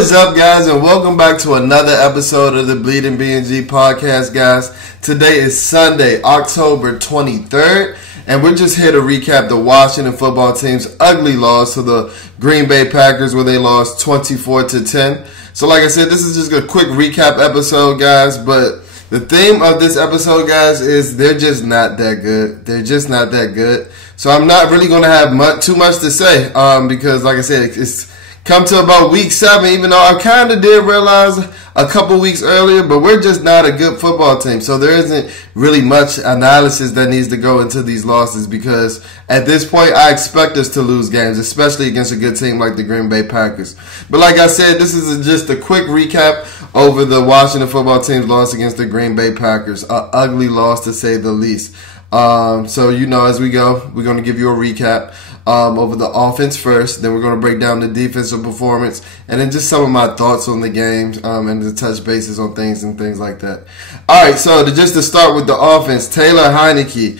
is up, guys, and welcome back to another episode of the BnG podcast, guys. Today is Sunday, October 23rd, and we're just here to recap the Washington football team's ugly loss to the Green Bay Packers, where they lost 24-10. So like I said, this is just a quick recap episode, guys, but the theme of this episode, guys, is they're just not that good. They're just not that good. So I'm not really going to have too much to say because, like I said, it's come to about week 7, even though I kind of did realize a couple weeks earlier, but we're just not a good football team. So there isn't really much analysis that needs to go into these losses because at this point, I expect us to lose games, especially against a good team like the Green Bay Packers. But like I said, this is just a quick recap over the Washington football team's loss against the Green Bay Packers. An ugly loss, to say the least. So, as we go, we're going to give you a recap over the offense first. Then we're going to break down the defensive performance and then just some of my thoughts on the game and to touch bases on things and things like that. All right, so just to start with the offense, Taylor Heinicke,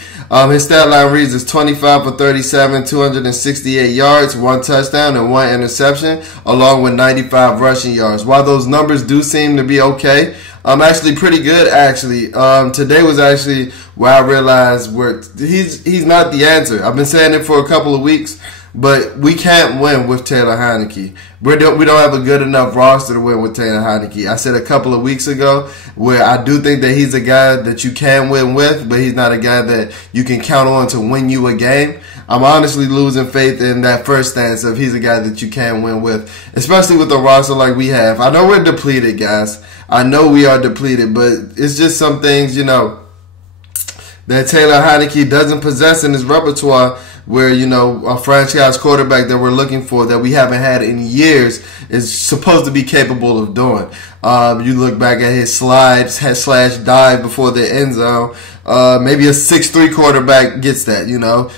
his stat line reads as 25 for 37, 268 yards, 1 touchdown, and 1 interception, along with 95 rushing yards. While those numbers do seem to be okay, actually pretty good, actually. Today was actually where I realized he's not the answer. I've been saying it for a couple of weeks, but we can't win with Taylor Heinicke. We don't have a good enough roster to win with Taylor Heinicke. I said a couple of weeks ago where I do think that he's a guy that you can win with, but he's not a guy that you can count on to win you a game. I'm honestly losing faith in that first stance of he's a guy that you can win with, especially with a roster like we have. I know we're depleted, guys. I know we are depleted, but it's just some things, that Taylor Heinicke doesn't possess in his repertoire where, a franchise quarterback that we're looking for that we haven't had in years is supposed to be capable of doing. You look back at his / dive before the end zone. Maybe a 6'3" quarterback gets that,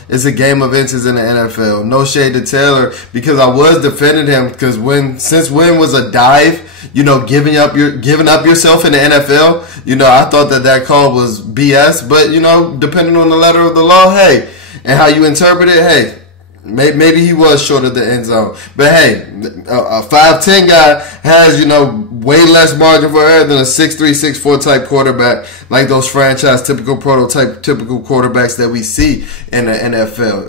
It's a game of inches in the NFL. No shade to Taylor because I was defending him because since when was a dive, giving up yourself in the NFL? I thought that call was BS, but, depending on the letter of the law, hey, and how you interpret it, hey, maybe he was short of the end zone. But hey, a 5'10" guy has, way less margin for error than a 6'3", 6'4" type quarterback, like those franchise typical quarterbacks that we see in the NFL.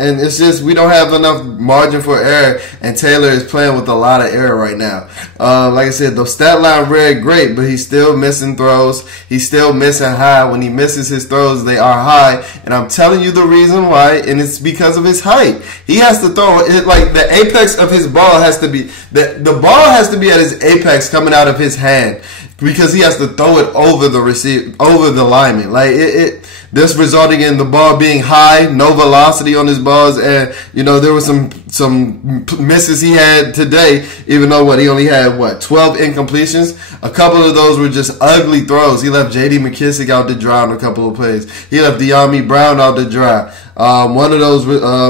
And it's just we don't have enough margin for error, and Taylor is playing with a lot of error right now. Like I said, the stat line read great, but he's still missing throws. He's still missing high. When he misses his throws, they are high. And I'm telling you the reason why, and it's because of his height. He has to throw it like the apex of his ball has to be the ball has to be at his apex coming out of his hand because he has to throw it over the lineman. Like this resulting in the ball being high, no velocity on his balls, and there was some misses he had today. Even though he only had 12 incompletions. A couple of those were just ugly throws. He left McKissic out to dry on a couple of plays. He left De'Ami Brown out to dry. One of those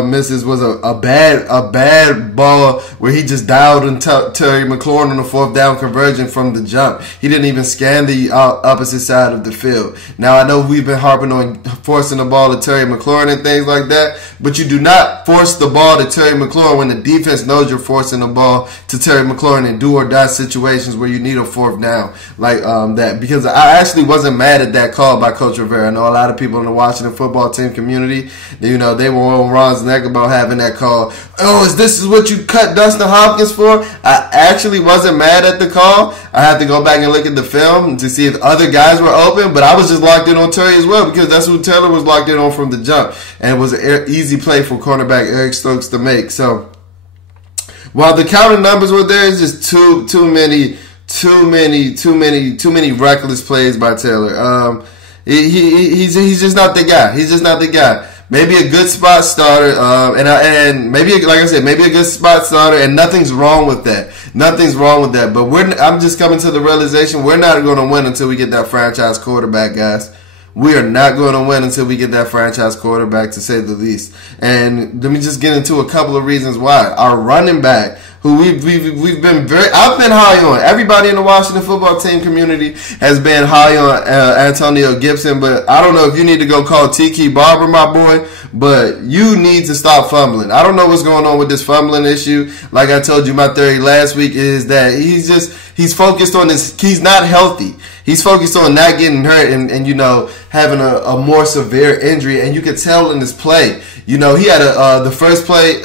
misses was a bad ball where he just dialed and Terry McLaurin on the 4th down conversion from the jump. He didn't even scan the opposite side of the field. Now I know we've been harping on forcing the ball to Terry McLaurin and things like that, but you do not force the ball to Terry McLaurin when the defense knows you're forcing the ball to Terry McLaurin in do or die situations where you need a 4th down like that. Because I actually wasn't mad at that call by Coach Rivera. I know a lot of people in the Washington football team community, they were on Ron's neck about having that call. Oh, this is what you cut Dustin Hopkins for? I actually wasn't mad at the call. I had to go back and look at the film to see if other guys were open, but I was just locked in on Terry as well because that's who Taylor was locked in on from the jump, and it was an easy play for cornerback Eric Stokes to make. So while the counting numbers were there, it's just too many reckless plays by Taylor. He's just not the guy. He's just not the guy. Maybe a good spot starter, and maybe, like I said, maybe a good spot starter, and nothing's wrong with that. Nothing's wrong with that. But I'm just coming to the realization we're not going to win until we get that franchise quarterback, guys. We are not going to win until we get that franchise quarterback, to say the least. And let me just get into a couple of reasons why. Our running back, who we've been I've been high on. Everybody in the Washington football team community has been high on Antonio Gibson, but I don't know if you need to go call Tiki Barber, my boy, but you need to stop fumbling. I don't know what's going on with this fumbling issue. Like I told you, my theory last week is that he's focused on this. He's not healthy. He's focused on not getting hurt and having a more severe injury. And you could tell in his play. He had the first play,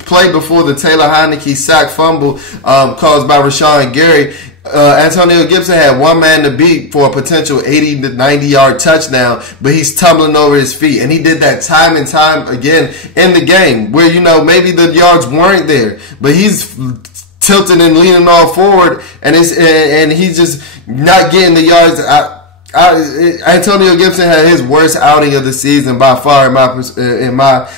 play before the Taylor Heinicke sack fumble caused by Rashawn Gary. Antonio Gibson had one man to beat for a potential 80 to 90 yard touchdown, but he's tumbling over his feet, and he did that time and time again in the game where maybe the yards weren't there, but he's tilting and leaning all forward, and he's just not getting the yards. Antonio Gibson had his worst outing of the season by far in my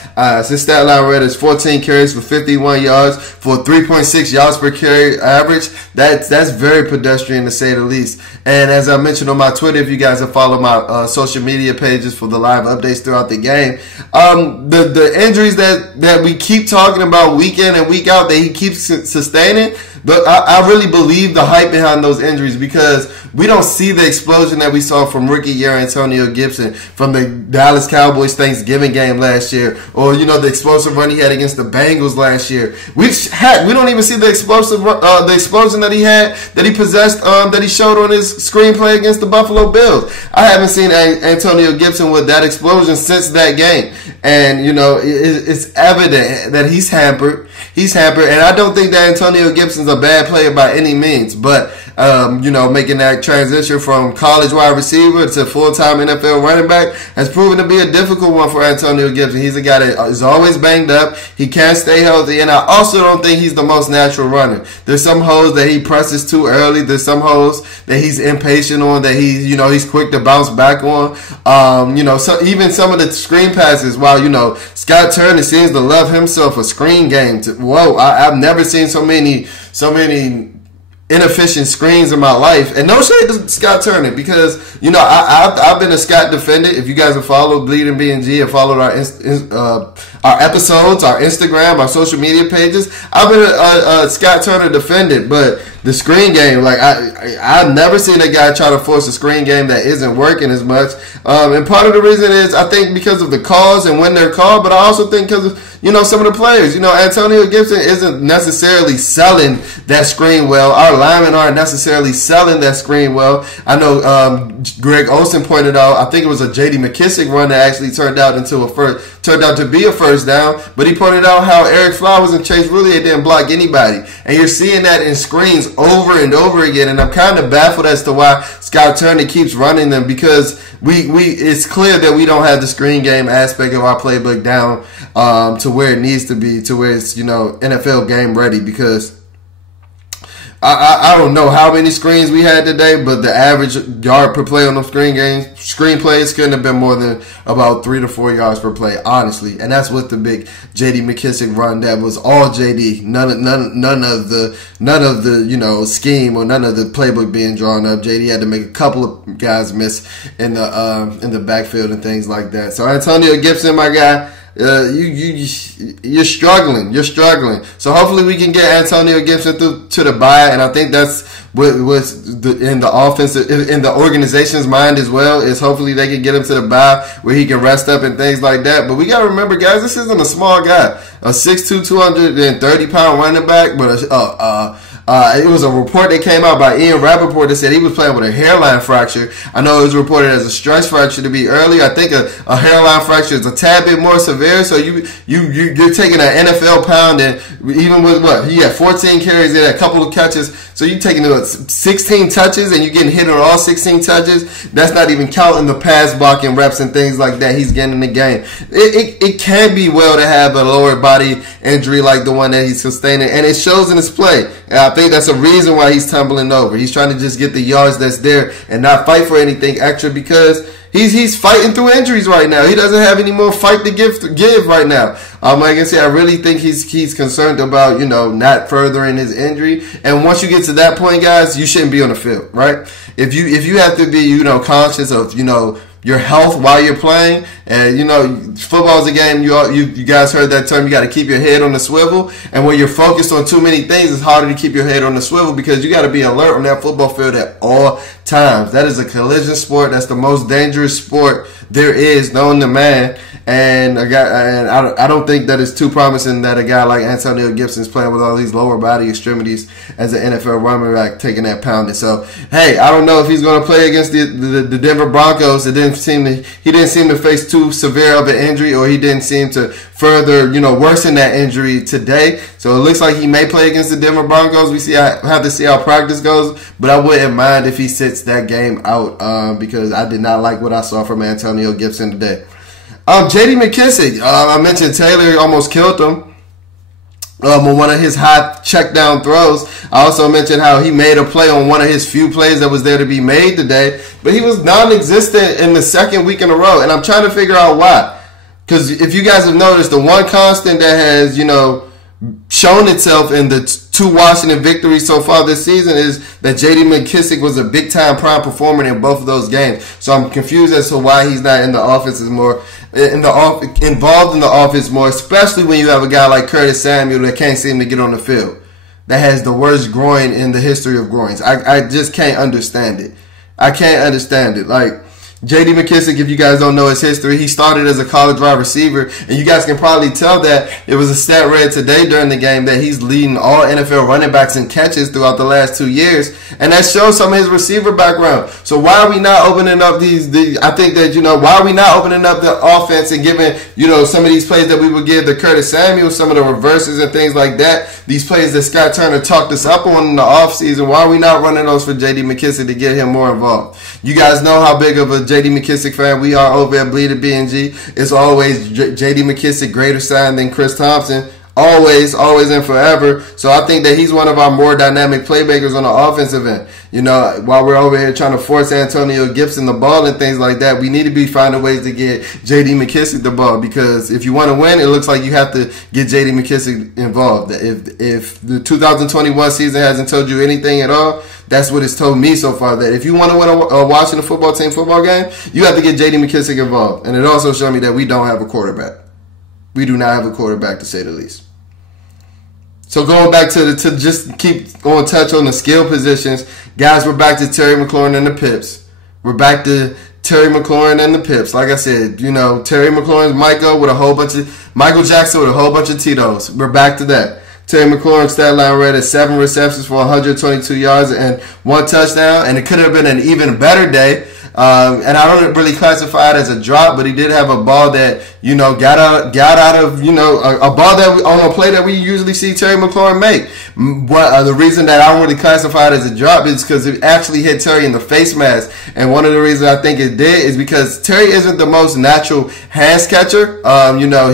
his stat line read is 14 carries for 51 yards for 3.6 yards per carry average. That's very pedestrian to say the least. And as I mentioned on my Twitter, if you guys have followed my social media pages for the live updates throughout the game, the injuries that we keep talking about week in and week out that he keeps sustaining, but I really believe the hype behind those injuries because we don't see the explosion that we saw from rookie year Antonio Gibson from the Dallas Cowboys Thanksgiving game last year, or the explosive run he had against the Bengals last year. We don't even see the explosion that he had, that he possessed, that he showed on his screenplay against the Buffalo Bills. I haven't seen Antonio Gibson with that explosion since that game, and it's evident that he's hampered. And I don't think that Antonio Gibson's a bad player by any means, but making that transition from college wide receiver to full-time NFL running back has proven to be a difficult one for Antonio Gibson. He's a guy that is always banged up. He can't stay healthy, and I also don't think he's the most natural runner. There's some holes that he presses too early. There's some holes that he's impatient on, that he's quick to bounce back on. So even some of the screen passes, while Scott Turner seems to love himself a screen game. I've never seen so many inefficient screens in my life, and no shade to Scott Turner because I've been a Scott defender. If you guys have followed Bleeding BnG and followed our episodes, our Instagram, our social media pages, I've been a Scott Turner defender. But the screen game, I've never seen a guy try to force a screen game that isn't working as much. And part of the reason is I think because of the calls and when they're called, but I also think because of some of the players. Antonio Gibson isn't necessarily selling that screen well. Our linemen aren't necessarily selling that screen well. I know Greg Olsen pointed out, I think it was a J.D. McKissic run that actually turned out to be a first down, but he pointed out how Eric Flowers and Chase Roulier didn't block anybody. And you're seeing that in screens over and over again, and I'm kind of baffled as to why Scott Turner keeps running them because it's clear that we don't have the screen game aspect of our playbook down to where it needs to be, to where it's NFL game ready, because I don't know how many screens we had today, but the average yard per play on those screen plays couldn't have been more than about 3 to 4 yards per play, honestly. And that's with the big J.D. McKissic run that was all J.D. None of the scheme or none of the playbook being drawn up. J.D. had to make a couple of guys miss in the backfield and things like that. So Antonio Gibson, my guy, you're struggling. So hopefully we can get Antonio Gibson through to the bye, and I think that's what's in the offense, in the organization's mind as well, is hopefully they can get him to the bye where he can rest up and things like that. But we gotta remember, guys, this isn't a small guy, a 6'2", 230-pound running back, but it was a report that came out by Ian Rappaport that said he was playing with a hairline fracture. I know it was reported as a stress fracture to be early. I think a hairline fracture is a tad bit more severe. So you're taking an NFL pound, and even with he had 14 carries, he had a couple of catches. So you're taking 16 touches, and you're getting hit on all 16 touches. That's not even counting the pass blocking reps and things like that he's getting in the game. It can be well to have a lower body injury like the one that he's sustaining, and it shows in his play. And I think that's a reason why he's tumbling over. He's trying to just get the yards that's there and not fight for anything extra because he's fighting through injuries right now. He doesn't have any more fight to give right now. Like I said, I really think he's concerned about not furthering his injury. And once you get to that point, guys, you shouldn't be on the field, right? If you have to be conscious of your health while you're playing. And, you know, football is a game, you guys heard that term, you got to keep your head on the swivel. And when you're focused on too many things, it's harder to keep your head on the swivel because you got to be alert on that football field at all times. That is a collision sport. That's the most dangerous sport there is, known to man. And I don't think that it's too promising that a guy like Antonio Gibson's playing with all these lower body extremities as an NFL running back taking that pounding. So, hey, I don't know if he's going to play against the Denver Broncos. He didn't seem to face too severe of an injury, or he didn't seem to further, worsen that injury today. So it looks like he may play against the Denver Broncos. Have to see how practice goes, but I wouldn't mind if he sits that game out because I did not like what I saw from Antonio Gibson today. J.D. McKissic, I mentioned Taylor almost killed him on one of his high check down throws. I also mentioned how he made a play on one of his few plays that was there to be made today, but he was non-existent in the second week in a row, and I'm trying to figure out why. Because if you guys have noticed, the one constant that has, shown itself in the two Washington victories so far this season is that J.D. McKissic was a big-time prime performer in both of those games. So I'm confused as to why he's not in the offense more, involved in the offense more, especially when you have a guy like Curtis Samuel that can't seem to get on the field, that has the worst groin in the history of groins. I just can't understand it. I can't understand it. Like, J.D. McKissic, if you guys don't know his history, he started as a college wide receiver, and you guys can probably tell that it was a stat read today during the game that he's leading all NFL running backs in catches throughout the last 2 years, and that shows some of his receiver background. So why are we not opening up why are we not opening up the offense and giving, some of these plays that we would give to Curtis Samuel, some of the reverses and things like that, these plays that Scott Turner talked us up on in the offseason, why are we not running those for J.D. McKissic to get him more involved? You guys know how big of a J.D. McKissic fan we are over at BnG. It's always J.D. McKissic greater sign than Chris Thompson. Always and forever. So I think that he's one of our more dynamic playmakers on the offensive end. While we're over here trying to force Antonio Gibson the ball and things like that, we need to be finding ways to get J.D. McKissic the ball, because if you want to win, it looks like you have to get J.D. McKissic involved. If the 2021 season hasn't told you anything at all, that's what it's told me so far, that if you want to win a Washington football team football game, you have to get J.D. McKissic involved. And it also showed me that we don't have a quarterback. We do not have a quarterback, to say the least. So going back to just keep on touch on the skill positions, guys, we're back to Terry McLaurin and the Pips. Like I said, Terry McLaurin's Michael Jackson with a whole bunch of Tito's. We're back to that. Terry McLaurin's stat line read as 7 receptions for 122 yards and 1 touchdown, and it could have been an even better day. And I don't really classify it as a drop, but he did have a ball that, got out of, a ball that on a play that we usually see Terry McLaurin make. The reason that I don't really classify it as a drop is because it actually hit Terry in the face mask. And one of the reasons I think it did is because Terry isn't the most natural hands catcher.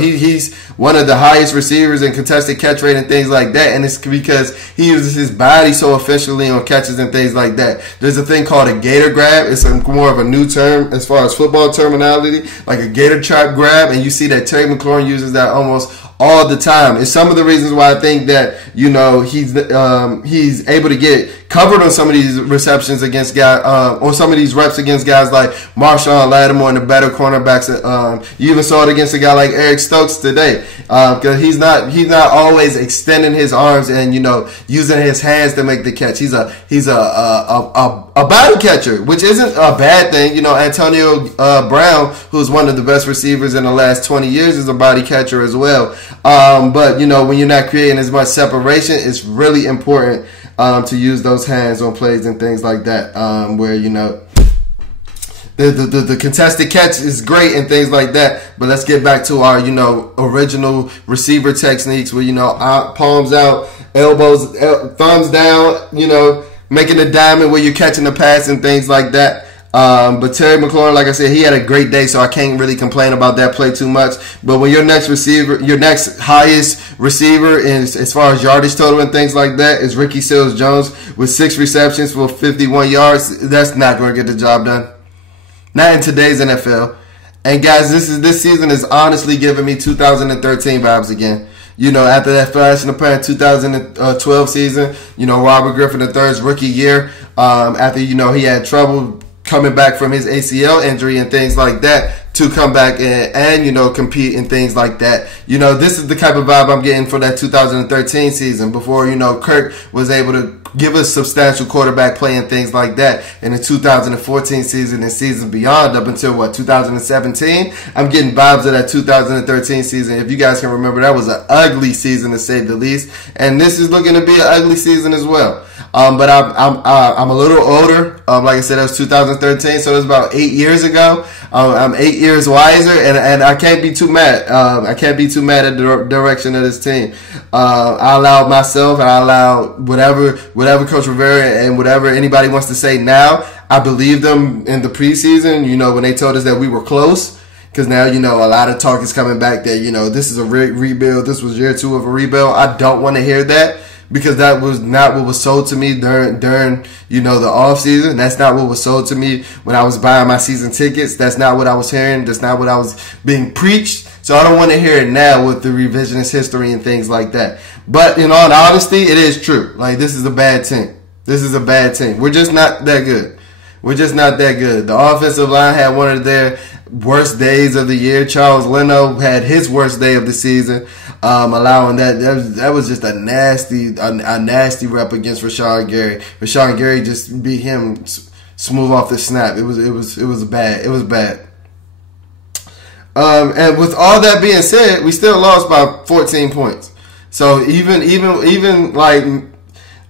He's one of the highest receivers in contested catch rate and things like that. And it's because he uses his body so efficiently on catches and things like that. There's a thing called a gator grab. It's more of a new term as far as football terminology, like a gator trap grab. And you see that Terry McLaurin uses that almost all the time. It's some of the reasons why I think that, he's able to get covered on some of these receptions against guys, on some of these reps against guys like Marshawn Lattimore and the better cornerbacks. You even saw it against a guy like Eric Stokes today, because he's not always extending his arms and using his hands to make the catch. He's a body catcher, which isn't a bad thing. Antonio Brown, who's one of the best receivers in the last 20 years, is a body catcher as well. But when you're not creating as much separation, it's really important to use those hands on plays and things like that, where the contested catch is great and things like that. But let's get back to our original receiver techniques, where palms out, elbows, thumbs down, making a diamond where you're catching the pass and things like that. But Terry McLaurin, like I said, he had a great day, so I can't really complain about that play too much. But when your next highest receiver as far as yardage total and things like that is Ricky Seals-Jones with 6 receptions for 51 yards, that's not going to get the job done. Not in today's NFL. And guys, this season is honestly giving me 2013 vibes again. After that flash in the pan 2012 season, Robert Griffin III's rookie year, after, he had trouble coming back from his ACL injury and things like that to come back and you know, compete and things like that. You know, this is the type of vibe I'm getting for that 2013 season before, you know, Kirk was able to give us substantial quarterback play and things like that in the 2014 season and seasons beyond up until, 2017? I'm getting vibes of that 2013 season. If you guys can remember, that was an ugly season to say the least. And this is looking to be an ugly season as well. But I'm a little older. Like I said, that was 2013, so it was about 8 years ago. I'm 8 years wiser, and I can't be too mad. I can't be too mad at the direction of this team. I allowed myself, and I allowed whatever Coach Rivera and whatever anybody wants to say now. I believed them in the preseason, you know, when they told us that we were close. Because now, you know, a lot of talk is coming back that, you know, this is a rebuild. This was year 2 of a rebuild. I don't want to hear that. Because that was not what was sold to me during you know, the off season. That's not what was sold to me when I was buying my season tickets. That's not what I was hearing. That's not what I was being preached. So I don't want to hear it now with the revisionist history and things like that. But in all honesty, it is true. Like, this is a bad team. This is a bad team. We're just not that good. We're just not that good. The offensive line had one of their worst days of the year. Charles Leno had his worst day of the season, allowing that was just a nasty rep against Rashawn Gary. Rashawn Gary just beat him smooth off the snap. It was bad. It was bad. And with all that being said, we still lost by 14 points. So even like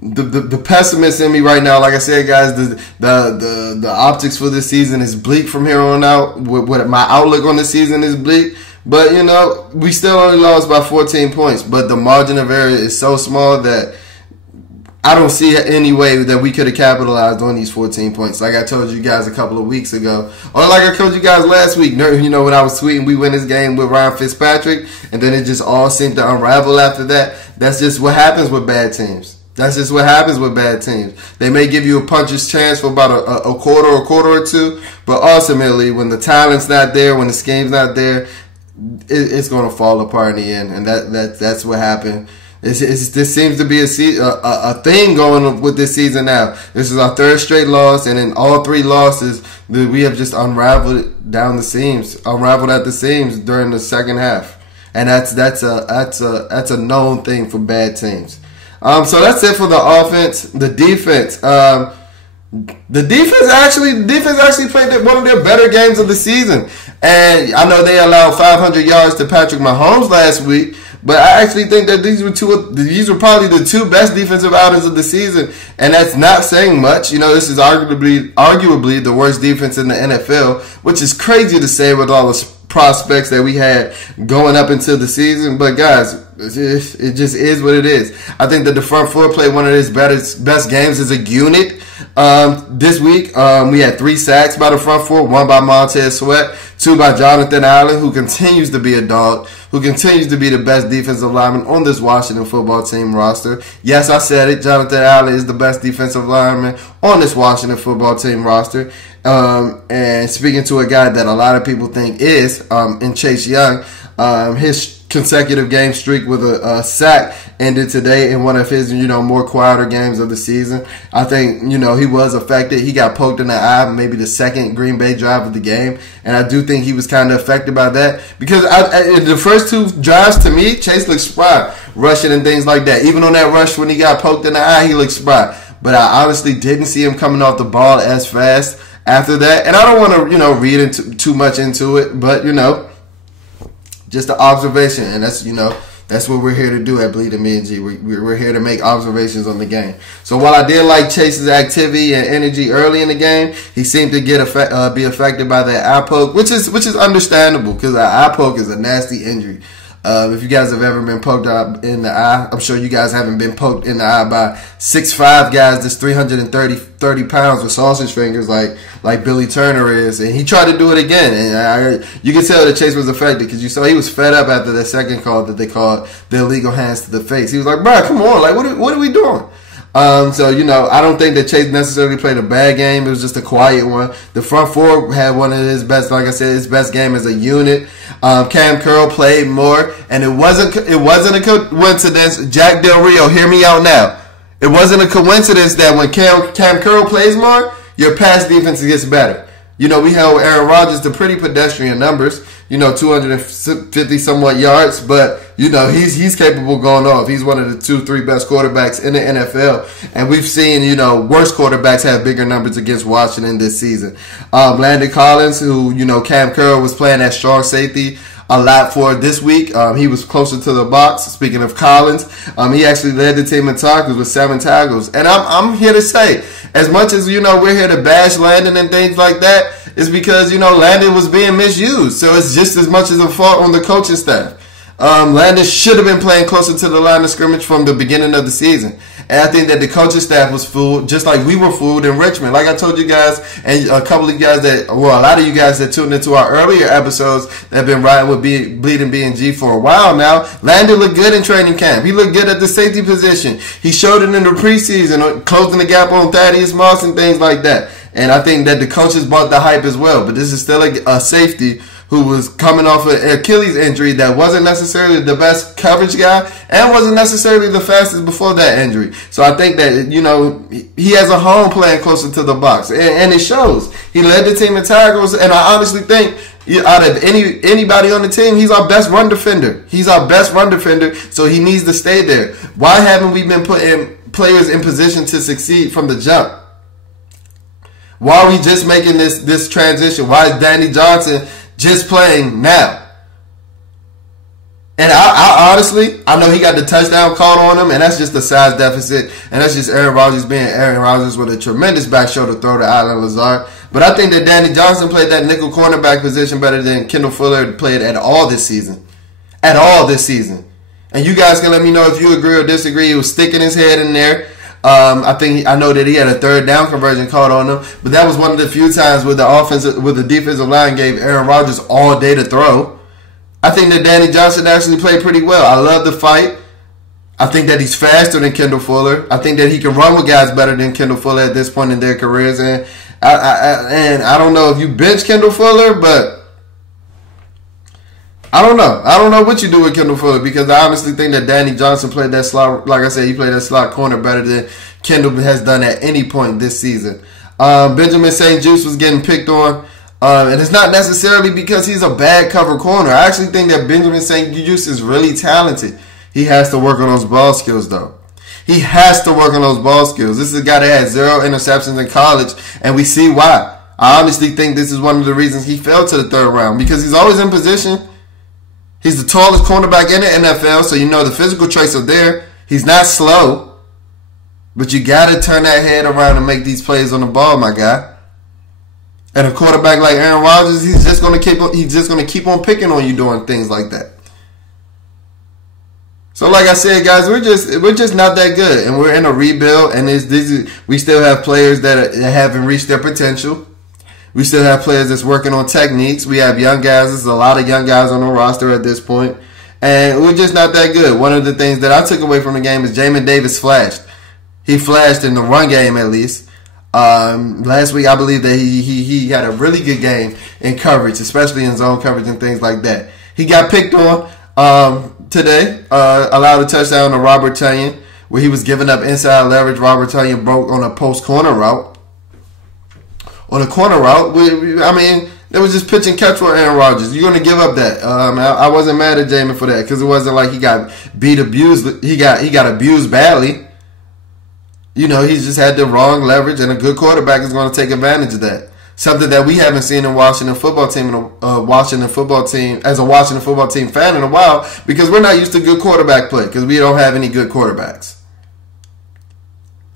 the pessimist in me right now, like I said, guys, the optics for this season is bleak from here on out. What my outlook on the season is bleak. But, you know, we still only lost by 14 points. But the margin of error is so small that I don't see any way that we could have capitalized on these 14 points. Like I told you guys a couple of weeks ago. Or like I told you guys last week, you know, when I was tweeting we win this game with Ryan Fitzpatrick. And then it just all seemed to unravel after that. That's just what happens with bad teams. That's just what happens with bad teams. They may give you a puncher's chance for about a quarter or two. But ultimately, when the talent's not there, when the scheme's not there, it's going to fall apart in the end, and that's what happened. This seems to be a thing going with this season now. This is our 3rd straight loss, and in all 3 losses, we have just unraveled at the seams during the second half, and that's a known thing for bad teams. So that's it for the offense. The defense. The defense actually played one of their better games of the season. And I know they allowed 500 yards to Patrick Mahomes last week, but I actually think that these were probably the 2 best defensive outings of the season, and that's not saying much. You know, this is arguably the worst defense in the NFL, which is crazy to say with all the prospects that we had going up into the season. But guys, it just is what it is. I think that the front four played one of his best games as a unit this week. We had 3 sacks by the front four, 1 by Montez Sweat, 2 by Jonathan Allen, who continues to be a dog, who continues to be the best defensive lineman on this Washington football team roster. Yes, I said it. Jonathan Allen is the best defensive lineman on this Washington football team roster. And speaking to a guy that a lot of people think is in Chase Young, his consecutive game streak with a sack ended today in one of his, more quieter games of the season. I think, he was affected. He got poked in the eye, maybe the second Green Bay drive of the game. And I do think he was kind of affected by that. Because in the first 2 drives, to me, Chase looked spry, rushing and things like that. Even on that rush when he got poked in the eye, he looked spry. But I honestly didn't see him coming off the ball as fast after that. And I don't want to, read too much into it. But, just an observation, and that's what we're here to do at Bleeding BnG. We're here to make observations on the game. So while I did like Chase's activity and energy early in the game, he seemed to be affected by that eye poke, which is understandable because an eye poke is a nasty injury. If you guys have ever been poked in the eye, I'm sure you guys haven't been poked in the eye by 6'5" guys that's 330 pounds with sausage fingers like Billy Turner is. And he tried to do it again. And you can tell that Chase was affected because you saw he was fed up after that second call that they called the illegal hands to the face. He was like, bro, come on. Like, what are we doing? So, I don't think that Chase necessarily played a bad game. It was just a quiet one. The front four had one of his best, like I said, his best game as a unit. Cam Curl played more, and it wasn't a coincidence. Jack Del Rio, hear me out now. It wasn't a coincidence that when Cam Curl plays more, your pass defense gets better. You know, we held Aaron Rodgers to pretty pedestrian numbers, 250 somewhat yards, but, he's capable of going off. He's one of the 2-3 best quarterbacks in the NFL, and we've seen, worse quarterbacks have bigger numbers against Washington this season. Landon Collins, who, Cam Curl was playing at strong safety a lot for this week. He was closer to the box. Speaking of Collins, he actually led the team in tackles with 7 tackles. And I'm here to say, as much as, we're here to bash Landon and things like that, it's because, Landon was being misused. So it's just as much as a fault on the coaching staff. Landon should have been playing closer to the line of scrimmage from the beginning of the season. And I think that the coaching staff was fooled, just like we were fooled in Richmond. Like I told you guys, and a couple of you guys a lot of you guys that tuned into our earlier episodes that have been riding with Bleeding BnG for a while now, Landon looked good in training camp. He looked good at the safety position. He showed it in the preseason, closing the gap on Thaddeus Moss and things like that. And I think that the coaches bought the hype as well. But this is still a safety who was coming off an Achilles injury that wasn't necessarily the best coverage guy and wasn't necessarily the fastest before that injury. So I think that, he has a home playing closer to the box. And it shows. He led the team in tackles, and I honestly think out of anybody on the team, he's our best run defender. He's our best run defender, so he needs to stay there. Why haven't we been putting players in position to succeed from the jump? Why are we just making this transition? Why is Danny Johnson just playing now? And I honestly, I know he got the touchdown called on him, and that's just a size deficit, and that's just Aaron Rodgers being Aaron Rodgers with a tremendous back shoulder throw to Allen Lazard. But I think that Danny Johnson played that nickel cornerback position better than Kendall Fuller played at all this season. At all this season. And you guys can let me know if you agree or disagree. He was sticking his head in there. I know that he had a third down conversion called on him, but that was one of the few times where the defensive line gave Aaron Rodgers all day to throw. I think that Danny Johnson actually played pretty well. I love the fight. I think that he's faster than Kendall Fuller. I think that he can run with guys better than Kendall Fuller at this point in their careers. And I don't know if you bench Kendall Fuller, but I don't know. I don't know what you do with Kendall Fuller, because I honestly think that Danny Johnson played that slot. Like I said, he played that slot corner better than Kendall has done at any point this season. Benjamin St-Juste was getting picked on. And it's not necessarily because he's a bad cover corner. I actually think that Benjamin St-Juste is really talented. He has to work on those ball skills, though. He has to work on those ball skills. This is a guy that had 0 interceptions in college, and we see why. I honestly think this is one of the reasons he fell to the third round, because he's always in position. He's the tallest cornerback in the NFL, so the physical traits are there. He's not slow, but you got to turn that head around and make these plays on the ball, my guy. And a quarterback like Aaron Rodgers, he's just going to keep on picking on you doing things like that. So, like I said, guys, we're just not that good, and we're in a rebuild, and we still have players that haven't reached their potential. We still have players that's working on techniques. We have young guys. There's a lot of young guys on the roster at this point. And we're just not that good. One of the things that I took away from the game is Jaydon Davis flashed. He flashed in the run game, at least. Last week, I believe that he had a really good game in coverage, especially in zone coverage and things like that. He got picked on today, allowed a touchdown to Robert Tonyan, where he was giving up inside leverage. Robert Tonyan broke on a post corner route. On a corner route, it was just pitch and catch for Aaron Rodgers. You're going to give up that. I wasn't mad at Jamin for that, because it wasn't like he got abused. He got abused badly. He just had the wrong leverage, and a good quarterback is going to take advantage of that. Something that we haven't seen in Washington football team as a Washington football team fan in a while, because we're not used to good quarterback play, because we don't have any good quarterbacks.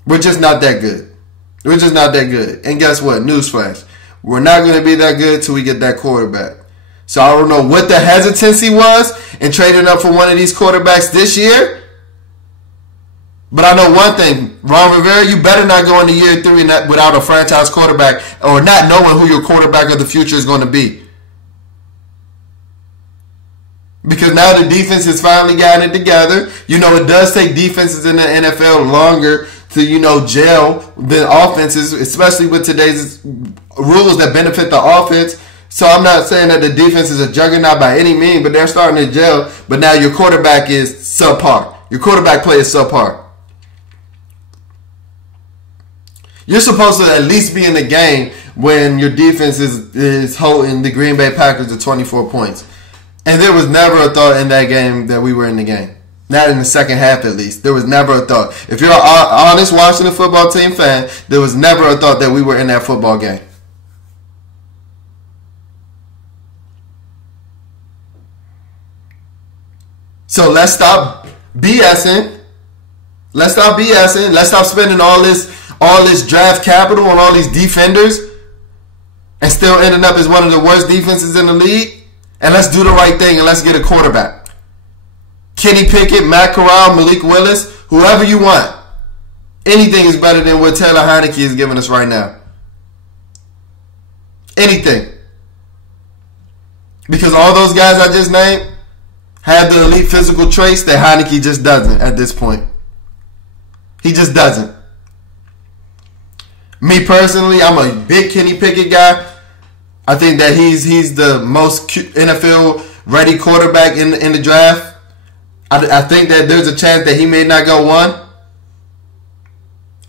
We're just not that good. We're just not that good. And guess what? Newsflash. We're not going to be that good till we get that quarterback. So I don't know what the hesitancy was in trading up for one of these quarterbacks this year. But I know one thing. Ron Rivera, you better not go into year 3 without a franchise quarterback, or not knowing who your quarterback of the future is going to be. Because now the defense has finally gotten it together. It does take defenses in the NFL longer to, gel than offenses, especially with today's rules that benefit the offense. So I'm not saying that the defense is a juggernaut by any means, but they're starting to gel. But now your quarterback is subpar. Your quarterback play is subpar. You're supposed to at least be in the game when your defense is holding the Green Bay Packers to 24 points. And there was never a thought in that game that we were in the game. Not in the second half, at least. There was never a thought. If you're an honest Washington football team fan, there was never a thought that we were in that football game. So let's stop BSing. Let's stop BSing. Let's stop spending all this draft capital on all these defenders and still ending up as one of the worst defenses in the league. And let's do the right thing and let's get a quarterback. Kenny Pickett, Matt Corral, Malik Willis, whoever you want. Anything is better than what Taylor Heinicke is giving us right now. Anything. Because all those guys I just named have the elite physical traits that Heinicke just doesn't at this point. He just doesn't. Me personally, I'm a big Kenny Pickett guy. I think that he's the most NFL ready quarterback in the draft. I think that there's a chance that he may not go 1.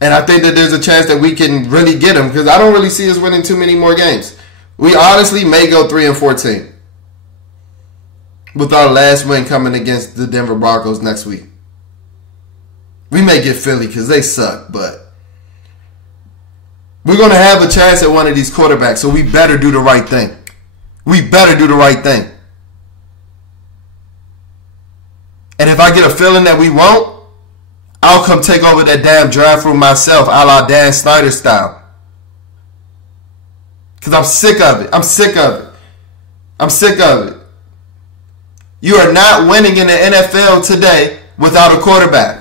And I think that there's a chance that we can really get him because I don't really see us winning too many more games. We honestly may go 3-14 with our last win coming against the Denver Broncos next week. We may get Philly because they suck, but we're going to have a chance at one of these quarterbacks, so we better do the right thing. We better do the right thing. And if I get a feeling that we won't, I'll come take over that damn draft room myself, a la Dan Snyder style. Because I'm sick of it. I'm sick of it. I'm sick of it. You are not winning in the NFL today without a quarterback.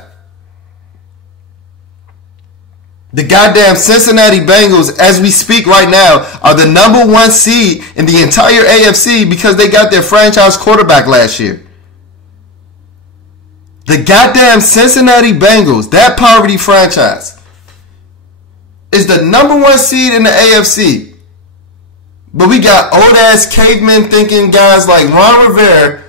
The goddamn Cincinnati Bengals, as we speak right now, are the number 1 seed in the entire AFC because they got their franchise quarterback last year. The goddamn Cincinnati Bengals, that poverty franchise, is the number 1 seed in the AFC. But we got old-ass cavemen thinking guys like Ron Rivera,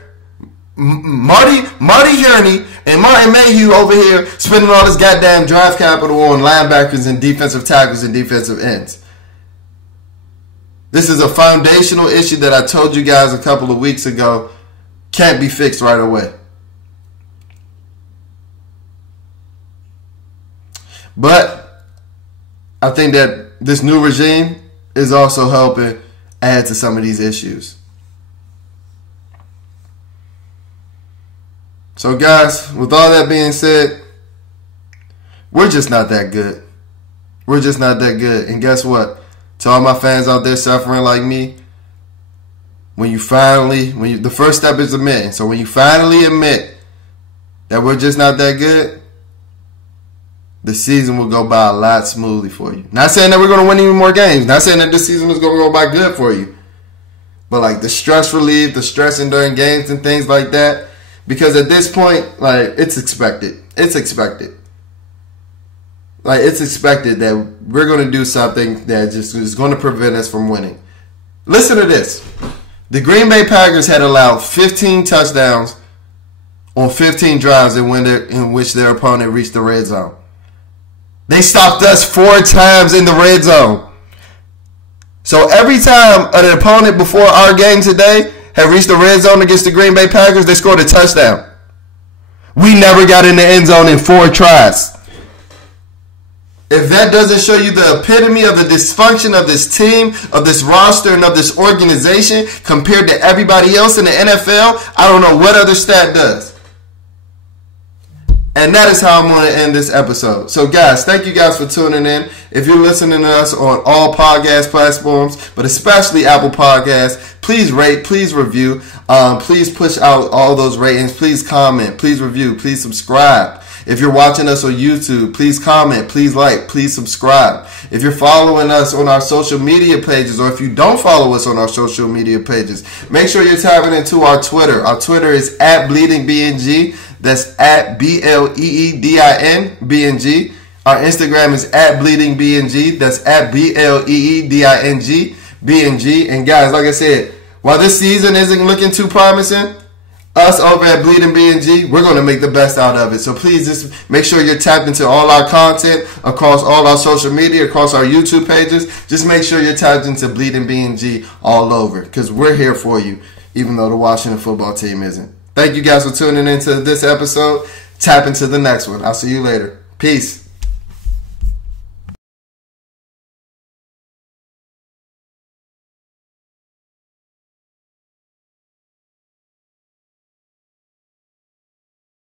Marty Herney, and Martin Mayhew over here spending all this goddamn draft capital on linebackers and defensive tackles and defensive ends. This is a foundational issue that I told you guys a couple of weeks ago can't be fixed right away. But I think that this new regime is also helping add to some of these issues. So guys, with all that being said, we're just not that good. We're just not that good. And guess what? To all my fans out there suffering like me, the first step is admitting. So when you finally admit that we're just not that good, the season will go by a lot smoothly for you. Not saying that we're going to win even more games. Not saying that this season is going to go by good for you. But like the stress relief, the stressing during games and things like that. Because at this point, like, it's expected. It's expected. Like, it's expected that we're going to do something that just is going to prevent us from winning. Listen to this. The Green Bay Packers had allowed 15 touchdowns on 15 drives in which their opponent reached the red zone. They stopped us 4 times in the red zone. So every time an opponent before our game today had reached the red zone against the Green Bay Packers, they scored a touchdown. We never got in the end zone in 4 tries. If that doesn't show you the epitome of the dysfunction of this team, of this roster, and of this organization compared to everybody else in the NFL, I don't know what other stat does. And that is how I'm going to end this episode. So guys, thank you guys for tuning in. If you're listening to us on all podcast platforms, but especially Apple Podcasts, please rate, please review, please push out all those ratings, please comment, please review, please subscribe. If you're watching us on YouTube, please comment, please like, please subscribe. If you're following us on our social media pages, or if you don't follow us on our social media pages, make sure you're tapping into our Twitter. Our Twitter is @BleedingBnG. That's @BleedingBnG. Our Instagram is @BleedingBnG. That's @BleedingBnG. And guys, like I said, while this season isn't looking too promising, Us over at Bleeding BnG, we're going to make the best out of it. So please just make sure you're tapped into all our content across all our social media, across our YouTube pages. Just make sure you're tapped into Bleeding BnG all over, because we're here for you, even though the Washington football team isn't. Thank you guys for tuning into this episode. Tap into the next one. I'll see you later. Peace.